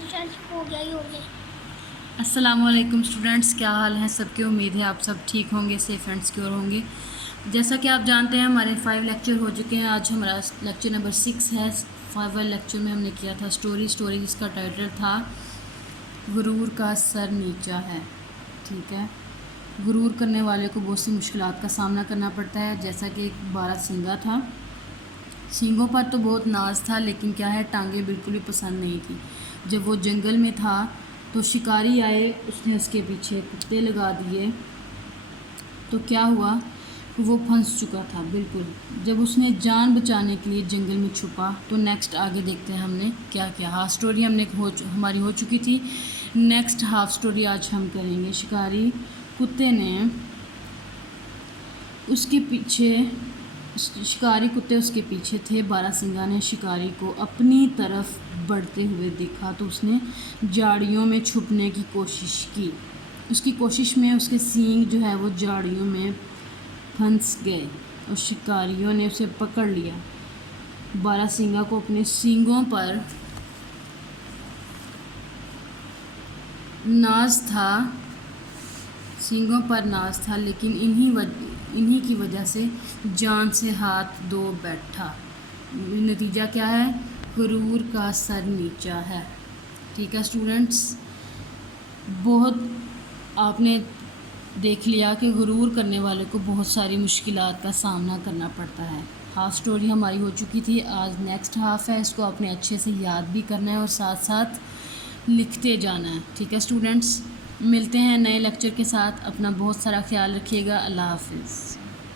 हो गया ही हो गया। अस्सलामुअलैकुम स्टूडेंट्स, क्या हाल है सबके। उम्मीद है आप सब ठीक होंगे, सेफ एंड सिक्योर होंगे। जैसा कि आप जानते हैं हमारे 5 लेक्चर हो चुके हैं। आज हमारा लेक्चर नंबर 6 है। 5 लेक्चर में हमने किया था स्टोरी जिसका टाइटल था गुरूर का सर नीचा है। ठीक है, गुरूर करने वाले को बहुत सी मुश्किलात का सामना करना पड़ता है। जैसा कि एक बारहसिंगा था, सींगों पर तो बहुत नाज था, लेकिन क्या है, टांगे बिल्कुल भी पसंद नहीं थी। जब वो जंगल में था तो शिकारी आए, उसने उसके पीछे कुत्ते लगा दिए। तो क्या हुआ कि वो फंस चुका था बिल्कुल। जब उसने जान बचाने के लिए जंगल में छुपा तो नेक्स्ट आगे देखते हैं हमने क्या किया। हाफ स्टोरी हमारी हो चुकी थी। नेक्स्ट हाफ स्टोरी आज हम करेंगे। शिकारी कुत्ते ने उसके पीछे शिकारी कुत्ते उसके पीछे थे। बारहसिंगा ने शिकारी को अपनी तरफ बढ़ते हुए देखा तो उसने झाड़ियों में छुपने की कोशिश की। उसकी कोशिश में उसके सींग जो है वो झाड़ियों में फंस गए और शिकारियों ने उसे पकड़ लिया। बारहसिंगा को अपने सींगों पर नाज था, लेकिन इन्हीं की वजह से जान से हाथ धो बैठा। नतीजा क्या है? गुरूर का सर नीचा है। ठीक है स्टूडेंट्स, बहुत आपने देख लिया कि गुरूर करने वाले को बहुत सारी मुश्किलात का सामना करना पड़ता है। हाफ स्टोरी हमारी हो चुकी थी, आज नेक्स्ट हाफ है। इसको आपने अच्छे से याद भी करना है और साथ साथ लिखते जाना है। ठीक है स्टूडेंट्स, मिलते हैं नए लेक्चर के साथ। अपना बहुत सारा ख्याल रखिएगा। अल्लाह हाफिज़।